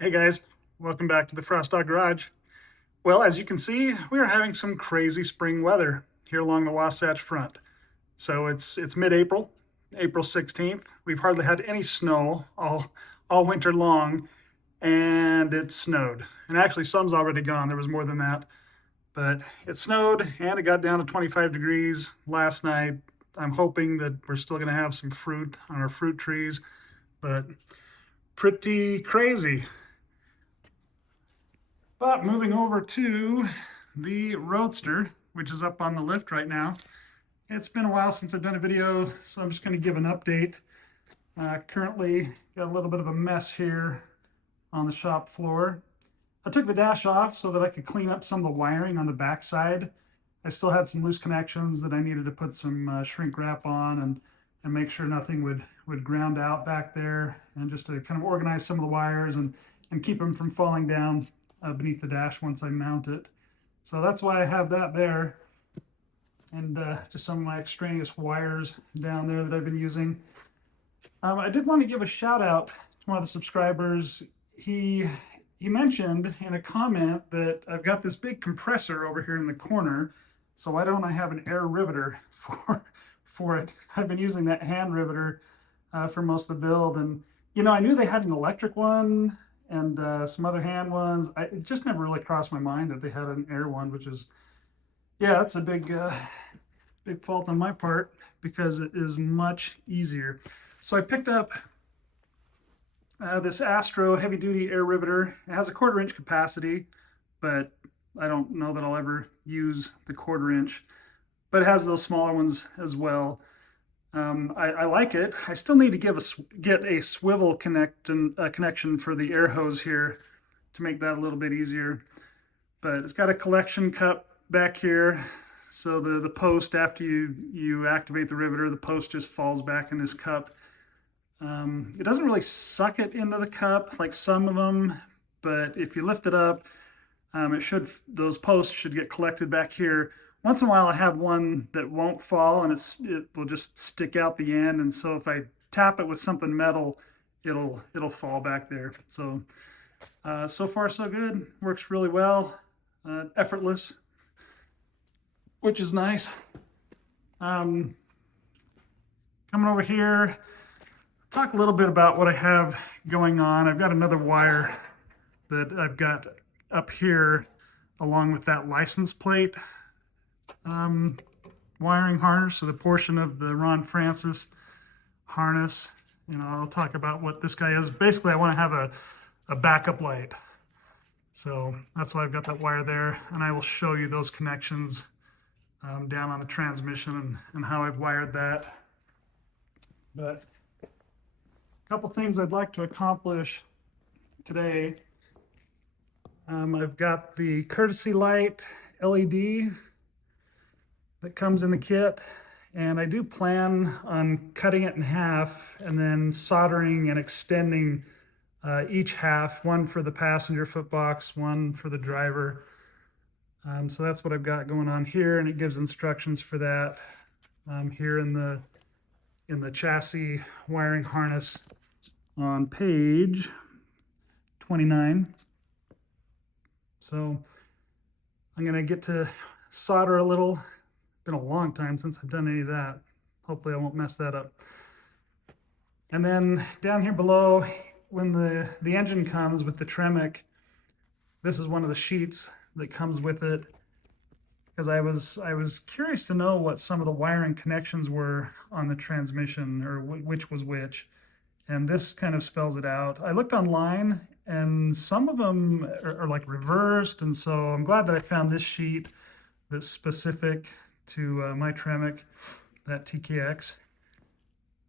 Hey guys, welcome back to the Frost Dog Garage. Well, as you can see, we are having some crazy spring weather here along the Wasatch Front. So it's mid-April, April 16th. We've hardly had any snow all winter long, and it snowed. And actually, some's already gone. There was more than that, but it snowed and it got down to 25 degrees last night. I'm hoping that we're still going to have some fruit on our fruit trees, but pretty crazy. But moving over to the Roadster, which is up on the lift right now. It's been a while since I've done a video, so I'm just going to give an update. Currently got a little bit of a mess here on the shop floor. I took the dash off so that I could clean up some of the wiring on the back side. I still had some loose connections that I needed to put some shrink wrap on and make sure nothing would ground out back there, and just to kind of organize some of the wires and keep them from falling down beneath the dash once I mount it. So that's why I have that there. And just some of my extraneous wires down there that I've been using. I did want to give a shout out to one of the subscribers. He mentioned in a comment that I've got this big compressor over here in the corner, so why don't I have an air riveter for it? I've been using that hand riveter for most of the build, and I knew they had an electric one and some other hand ones. It just never really crossed my mind that they had an air one, which is, yeah, that's a big fault on my part because it is much easier. So I picked up this Astro heavy duty air riveter. It has a 1/4 inch capacity, but I don't know that I'll ever use the 1/4 inch, but it has those smaller ones as well. I like it. I still need to get a swivel connection for the air hose here to make that a little bit easier. But it's got a collection cup back here. So the post, after you activate the riveter, the post just falls back in this cup. It doesn't really suck it into the cup like some of them, but if you lift it up, those posts should get collected back here. Once in a while, I have one that won't fall, and it will just stick out the end. And so if I tap it with something metal, it'll fall back there. So so far so good. Works really well, effortless, which is nice. Coming over here, talk a little bit about what I have going on. I've got another wire that I've got up here along with that license plate wiring harness, so the portion of the Ron Francis harness. I'll talk about what this guy is. Basically, I want to have a backup light. So that's why I've got that wire there, and I will show you those connections down on the transmission and how I've wired that. But a couple things I'd like to accomplish today. I've got the courtesy light LED that comes in the kit, and I do plan on cutting it in half and then soldering and extending each half, one for the passenger footbox, one for the driver. So that's what I've got going on here, and it gives instructions for that here in the chassis wiring harness on page 29. So I'm going to get to solder a little. Been a long time since I've done any of that. Hopefully I won't mess that up. And then down here below, when the engine comes with the Tremec, this is one of the sheets that comes with it, because I was curious to know what some of the wiring connections were on the transmission, or which was which, and this kind of spells it out. I looked online, and some of them are like reversed, and so I'm glad that I found this sheet that's specific to my Tremec, that TKX.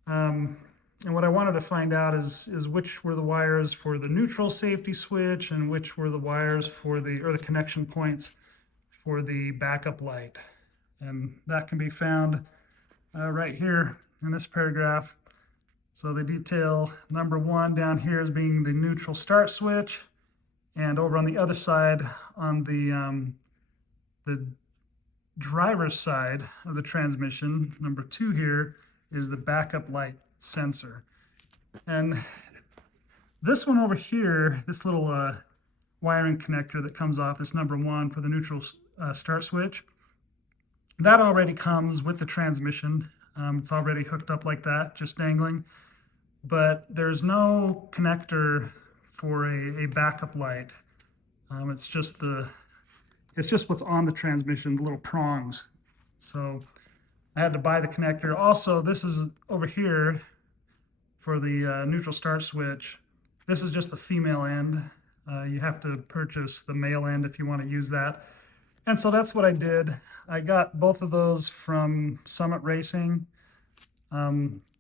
And what I wanted to find out is which were the wires for the neutral safety switch and which were the wires for the connection points for the backup light. And that can be found right here in this paragraph. So they detail number 1 down here as being the neutral start switch, and over on the other side, on the driver's side of the transmission, number 2 here is the backup light sensor. And This one over here, this little wiring connector that comes off, this number 1 for the neutral start switch, that already comes with the transmission. It's already hooked up like that, just dangling. But there's no connector for a backup light. It's just what's on the transmission, the little prongs. So I had to buy the connector. Also, this is over here for the neutral start switch. This is just the female end. You have to purchase the male end if you want to use that. And so that's what I did. I got both of those from Summit Racing.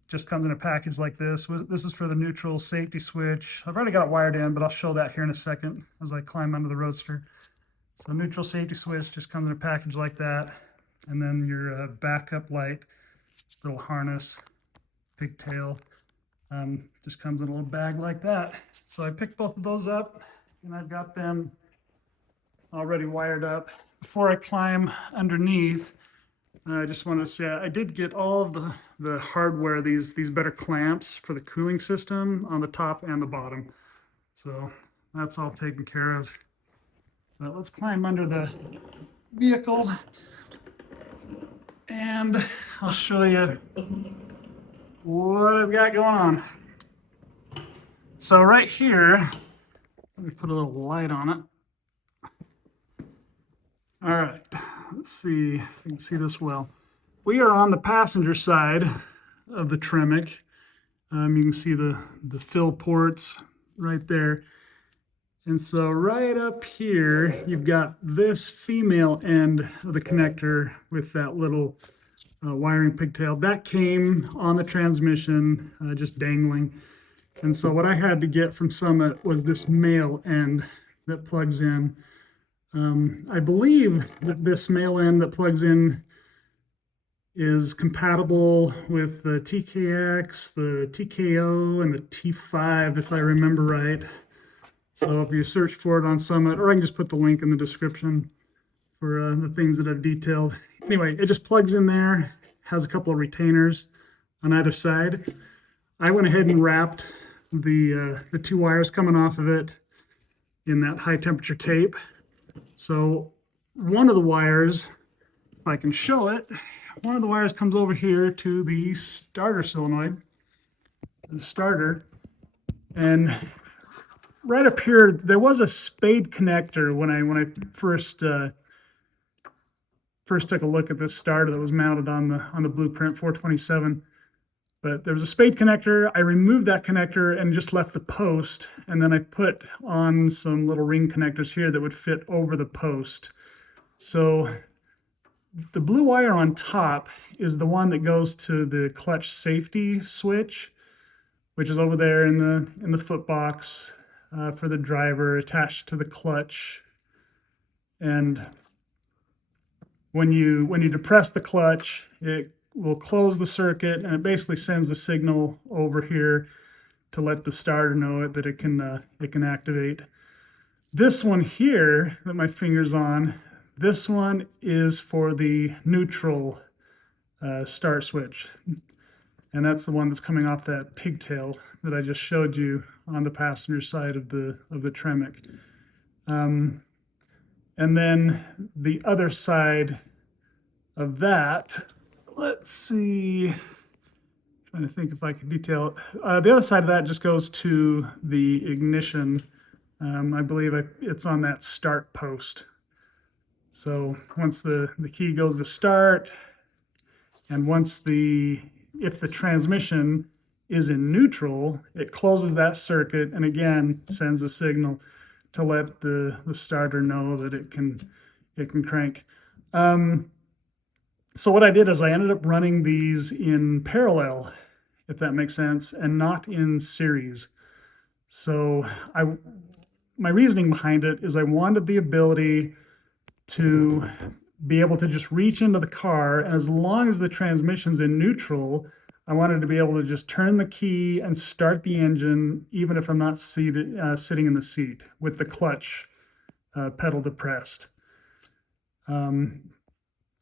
Just comes in a package like this. This is for the neutral safety switch. I've already got it wired in, but I'll show that here in a second as I climb under the Roadster. So neutral safety switch just comes in a package like that. And then your backup light, little harness, pigtail, just comes in a little bag like that. So I picked both of those up and I've got them already wired up. Before I climb underneath, I just wanted to say I did get all of the hardware, these better clamps for the cooling system on the top and the bottom. So that's all taken care of. But let's climb under the vehicle and I'll show you what I've got going on. So right here, let me put a little light on it. All right, let's see if you can see this well. We are on the passenger side of the Tremec. You can see the fill ports right there. And so right up here, you've got this female end of the connector with that little wiring pigtail. That came on the transmission, just dangling. And so what I had to get from Summit was this male end that plugs in. I believe that this male end that plugs in is compatible with the TKX, the TKO, and the T5, if I remember right. So if you search for it on Summit, or I can just put the link in the description for the things that I've detailed. Anyway, it just plugs in there, has a couple of retainers on either side. I went ahead and wrapped the 2 wires coming off of it in that high temperature tape. So one of the wires, if I can show it, one of the wires comes over here to the starter solenoid, the starter, and right up here there was a spade connector when I first took a look at this starter that was mounted on the Blueprint 427. But there was a spade connector. I removed that connector and just left the post, and then I put on some little ring connectors here that would fit over the post. So the blue wire on top is the one that goes to the clutch safety switch, which is over there in the foot box for the driver, attached to the clutch. And when you depress the clutch, it will close the circuit, and it basically sends the signal over here to let the starter know that it can activate. This one here that my finger's on, this one is for the neutral start switch. And that's the one that's coming off that pigtail that I just showed you on the passenger side of the Tremec. And then the other side of that, let's see, trying to think if I can detail it. The other side of that just goes to the ignition. I believe it's on that start post. So once the key goes to start, and if the transmission is in neutral, it closes that circuit and again sends a signal to let the starter know that it can crank. So what I did is I ended up running these in parallel, if that makes sense, and not in series. So my reasoning behind it is I wanted the ability to be able to just reach into the car, and as long as the transmission's in neutral, I wanted to be able to just turn the key and start the engine, even if I'm not sitting in the seat with the clutch pedal depressed.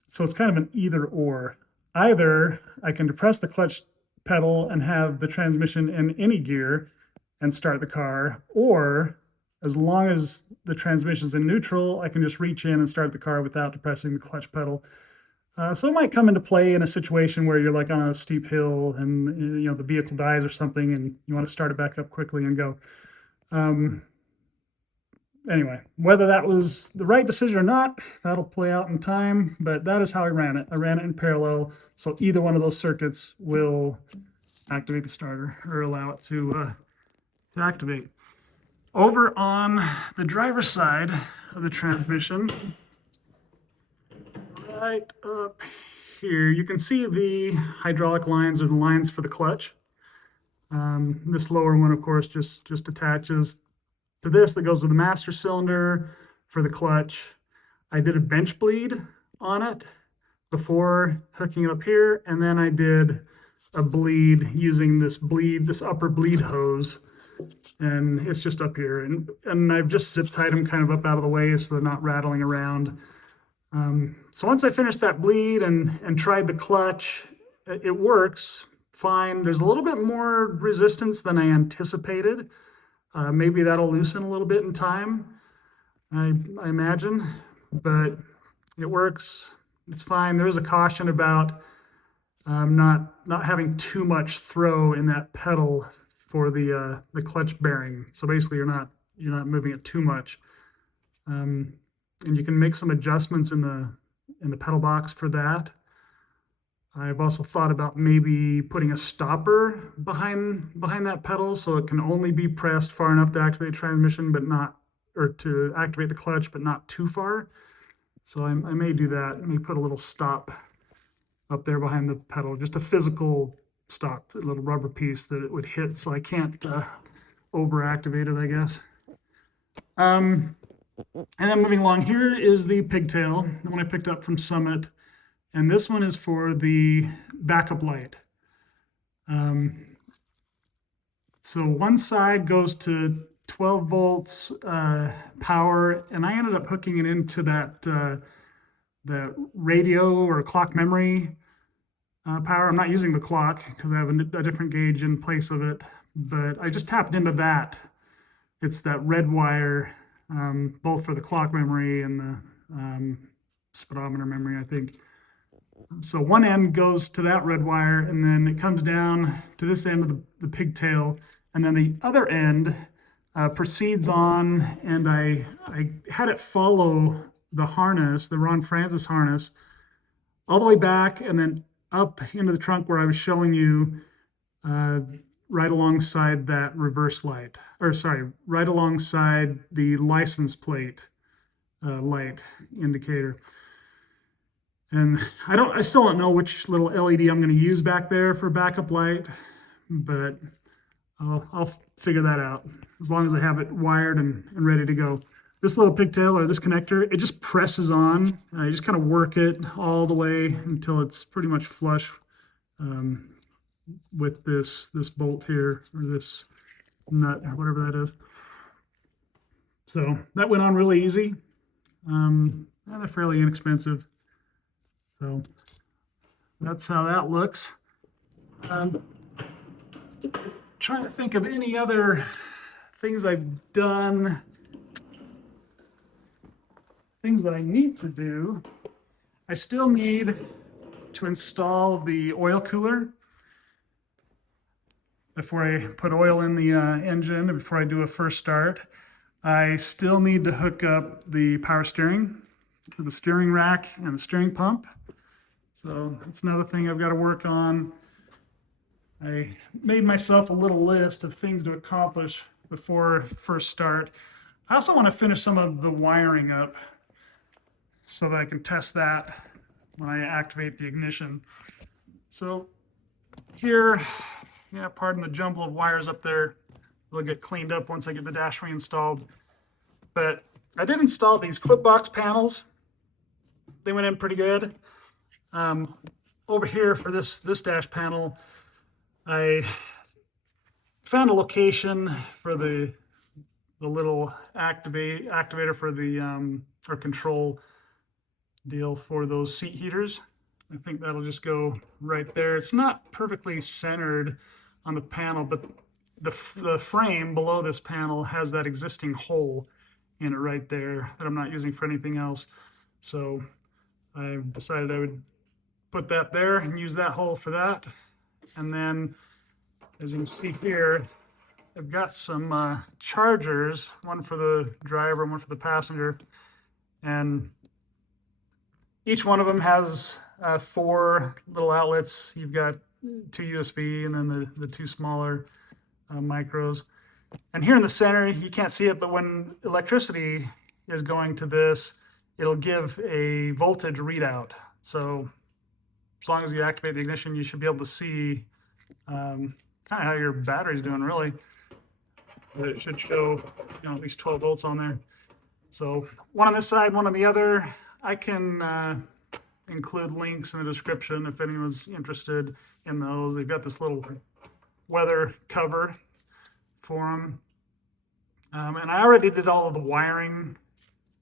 So it's kind of an either or. Either I can depress the clutch pedal and have the transmission in any gear, and start the car, or as long as the transmission's in neutral, I can just reach in and start the car without depressing the clutch pedal. So it might come into play in a situation where you're like on a steep hill and the vehicle dies or something and you want to start it back up quickly and go. Anyway, whether that was the right decision or not, that'll play out in time, but that is how I ran it. I ran it in parallel, so either one of those circuits will activate the starter or allow it to activate. Over on the driver's side of the transmission, right up here, you can see the hydraulic lines or the lines for the clutch. This lower one, of course, just attaches to this that goes to the master cylinder for the clutch. I did a bench bleed on it before hooking it up here, and then I did a bleed using this upper bleed hose, and it's just up here. And I've just zip tied them kind of up out of the way so they're not rattling around. So once I finished that bleed and tried the clutch, it works fine. There's a little bit more resistance than I anticipated. Maybe that'll loosen a little bit in time, I imagine, but it works. It's fine. There is a caution about not having too much throw in that pedal for the clutch bearing. So basically, you're not moving it too much, and you can make some adjustments in the pedal box for that. I've also thought about maybe putting a stopper behind that pedal so it can only be pressed far enough to activate transmission, but not, or to activate the clutch, but not too far. So I may do that. I may put a little stop up there behind the pedal, just a physical stop, a little rubber piece that it would hit so I can't over-activate it, I guess. And then moving along, here is the pigtail, the one I picked up from Summit. And this one is for the backup light. So one side goes to 12 volts power, and I ended up hooking it into that radio or clock memory power. I'm not using the clock because I have a different gauge in place of it, but I just tapped into that. It's that red wire, both for the clock memory and the speedometer memory, I think. So one end goes to that red wire, and then it comes down to this end of the pigtail, and then the other end proceeds on, and I had it follow the harness, the Ron Francis harness, all the way back and then up into the trunk where I was showing you right alongside that reverse light, or sorry, right alongside the license plate light indicator. And I still don't know which little LED I'm going to use back there for backup light, but I'll figure that out as long as I have it wired and ready to go. This little pigtail or this connector, it just presses on. I just kind of work it all the way until it's pretty much flush with this bolt here, or this nut, or whatever that is. So that went on really easy. And they're fairly inexpensive. So that's how that looks. Trying to think of any other things I've done, things that I need to do. I still need to install the oil cooler before I put oil in the engine, before I do a first start. I still need to hook up the power steering to the steering rack and the steering pump. So that's another thing I've got to work on. I made myself a little list of things to accomplish before first start. I also want to finish some of the wiring up so that I can test that when I activate the ignition. So here, yeah, pardon the jumble of wires up there. They'll get cleaned up once I get the dash reinstalled. But I did install these footbox panels. They went in pretty good. Over here for this dash panel, I found a location for the little activator for the or control deal for those seat heaters. I think that'll just go right there. It's not perfectly centered on the panel, but the frame below this panel has that existing hole in it right there that I'm not using for anything else. So I decided I would put that there and use that hole for that. And then, as you can see here, I've got some chargers, one for the driver and one for the passenger. And each one of them has 4 little outlets. You've got 2 USB and then the 2 smaller micros. And here in the center, you can't see it, but when electricity is going to this, it'll give a voltage readout. So as long as you activate the ignition, you should be able to see kind of how your battery's doing, really. But it should show, at least 12 volts on there. So one on this side, one on the other. I can include links in the description if anyone's interested in those. They've got this little weather cover for them. And I already did all of the wiring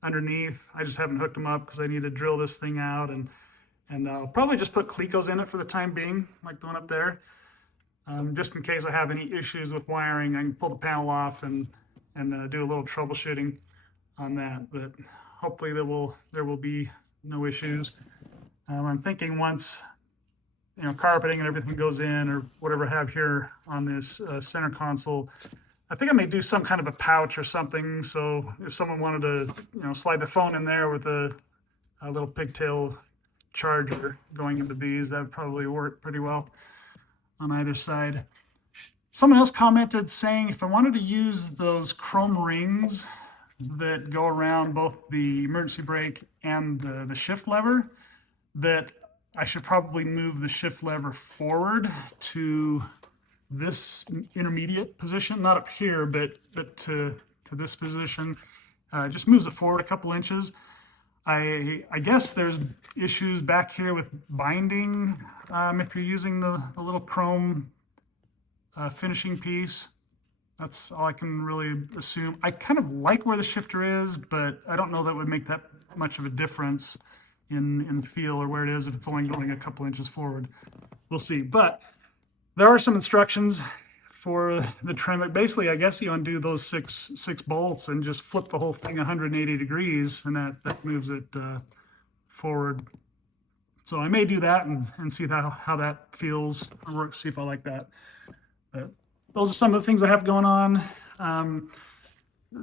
underneath. I just haven't hooked them up because I need to drill this thing out, and I'll probably just put Clecos in it for the time being, like the one up there. Just in case I have any issues with wiring, I can pull the panel off and do a little troubleshooting on that. But hopefully there will be no issues. I'm thinking once carpeting and everything goes in, or whatever I have here on this center console, I think I may do some kind of a pouch or something. So if someone wanted to slide their phone in there with a little pigtail charger going into these, that would probably work pretty well on either side. Someone else commented saying if I wanted to use those chrome rings that go around both the emergency brake and the shift lever, that I should probably move the shift lever forward to this intermediate position, not up here, but to this position. Just moves it forward a couple inches. I guess there's issues back here with binding if you're using the little chrome finishing piece. That's all I can really assume. I kind of like where the shifter is, but I don't know that would make that much of a difference in feel or where it is if it's only going a couple inches forward. We'll see. But there are some instructions for the Tremec. Basically, I guess you undo those six bolts and just flip the whole thing 180 degrees, and that moves it forward. So I may do that and see how that feels or works, see if I like that. But those are some of the things I have going on.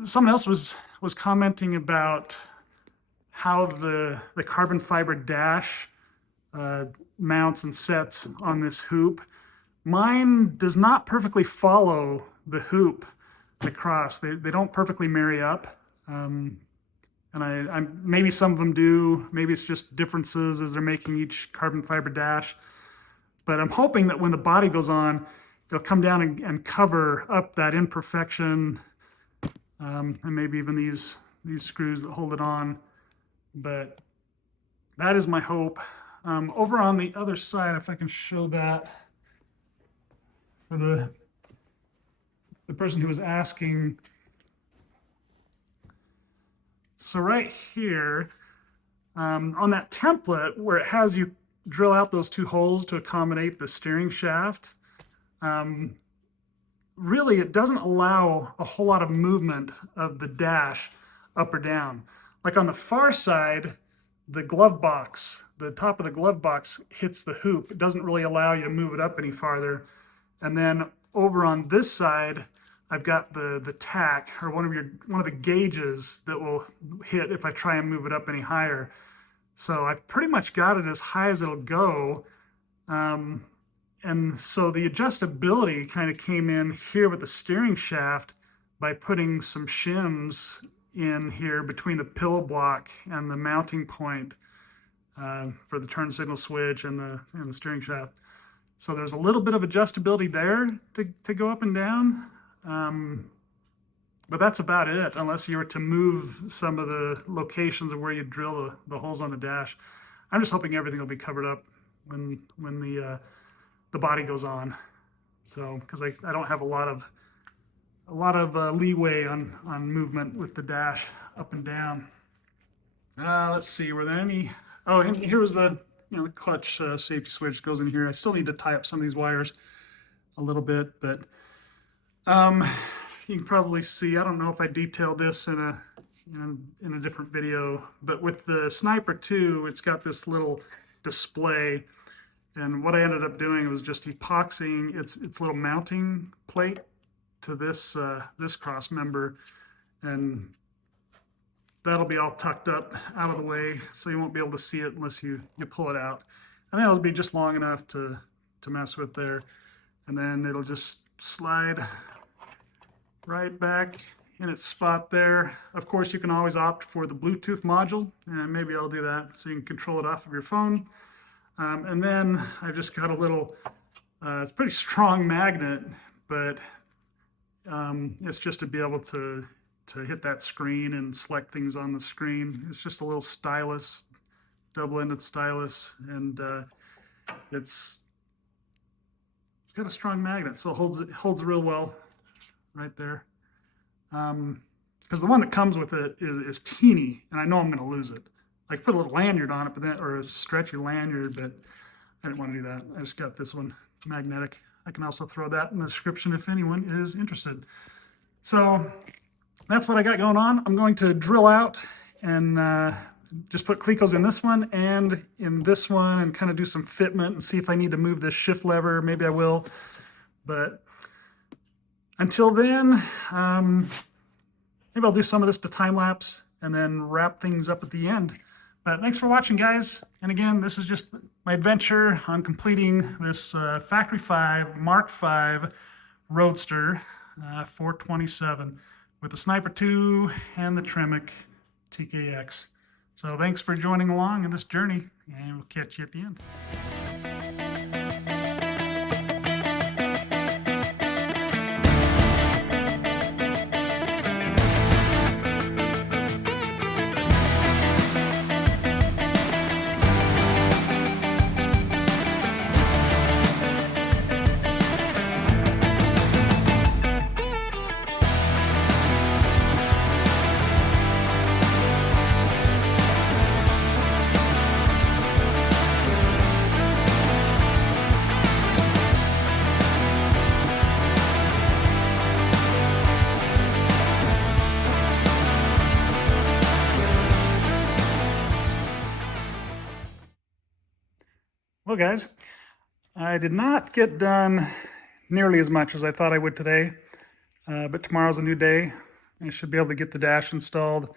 Someone else was commenting about how the carbon fiber dash mounts and sets on this hoop. Mine does not perfectly follow the hoop across. They don't perfectly marry up. And I maybe some of them do. Maybe it's just differences as they're making each carbon fiber dash. But I'm hoping that when the body goes on, it'll come down and cover up that imperfection, and maybe even these screws that hold it on. But that is my hope. Over on the other side, if I can show that for the person who was asking. So right here, on that template where it has you drill out those 2 holes to accommodate the steering shaft, really it doesn't allow a whole lot of movement of the dash up or down. Like on the far side, the glove box, the top of the glove box hits the hoop. It doesn't really allow you to move it up any farther. And then over on this side, I've got the tack, or one of the gauges that will hit if I try and move it up any higher. So I've pretty much got it as high as it'll go. And so the adjustability kind of came in here with the steering shaft by putting some shims in here between the pillow block and the mounting point for the turn signal switch and the steering shaft. So there's a little bit of adjustability there to go up and down. But that's about it, unless you were to move some of the locations of where you drill the holes on the dash. I'm just hoping everything will be covered up when the body goes on. So, because I don't have a lot of leeway on movement with the dash up and down. Let's see, were there any? Oh, and here was the the clutch safety switch goes in here. I still need to tie up some of these wires a little bit, but Um, you can probably see, I don't know if I detailed this in a different video, but with the Sniper 2, it's got this little display. And what I ended up doing was just epoxying its little mounting plate to this cross member, and that'll be all tucked up out of the way, so you won't be able to see it unless you pull it out. And that'll be just long enough to mess with there. And then it'll just slide right back in its spot there. Of course, you can always opt for the Bluetooth module, and maybe I'll do that so you can control it off of your phone. And then I've just got a little, it's a pretty strong magnet, but it's just to be able to hit that screen and select things on the screen. It's just a little stylus, double-ended stylus, and it's got a strong magnet, so it holds real well right there. Because the one that comes with it is teeny, and I know I'm going to lose it. I could put a little lanyard on it, or a stretchy lanyard, but I didn't want to do that. I just got this one magnetic. I can also throw that in the description if anyone is interested. So that's what I got going on. I'm going to drill out and just put clecos in this one and in this one and kind of do some fitment and see if I need to move this shift lever. Maybe I will. But until then, maybe I'll do some of this to time lapse and then wrap things up at the end. But thanks for watching, guys. And again, this is just my adventure on completing this Factory 5 Mark 5 Roadster 427 with the Sniper 2 and the Tremec TKX. So thanks for joining along in this journey, and we'll catch you at the end. Well, guys, I did not get done nearly as much as I thought I would today, but tomorrow's a new day. I should be able to get the dash installed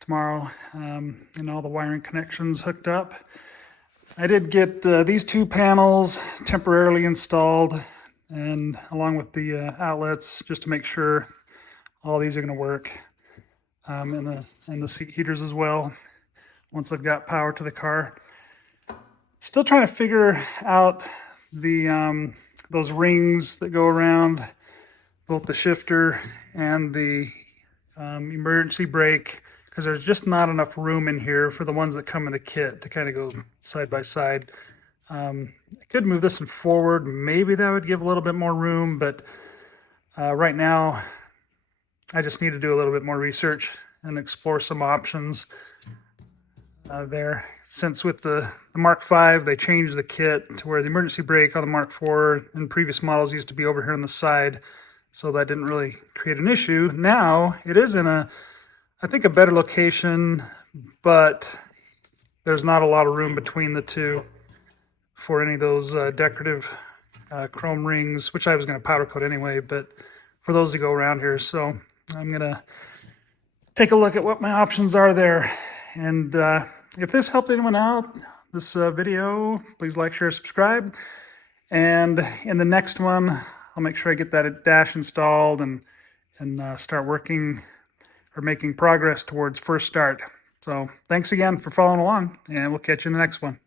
tomorrow and all the wiring connections hooked up. I did get these two panels temporarily installed, and along with the outlets, just to make sure all these are going to work, and the seat heaters as well, once I've got power to the car. Still trying to figure out the those rings that go around both the shifter and the emergency brake, because there's just not enough room in here for the ones that come in the kit to kind of go side by side. I could move this one forward. Maybe that would give a little bit more room, but right now I just need to do a little bit more research and explore some options there. Since with the Mark 5, they changed the kit to where the emergency brake on the Mark 4 and previous models used to be over here on the side, so that didn't really create an issue. Now it is in I think a better location, but there's not a lot of room between the two for any of those decorative chrome rings, which I was going to powder coat anyway, but for those to go around here. So I'm going to take a look at what my options are there. And if this helped anyone out, this video, please like, share, subscribe. And in the next one, I'll make sure I get that dash installed and start working or making progress towards first start. So thanks again for following along, and we'll catch you in the next one.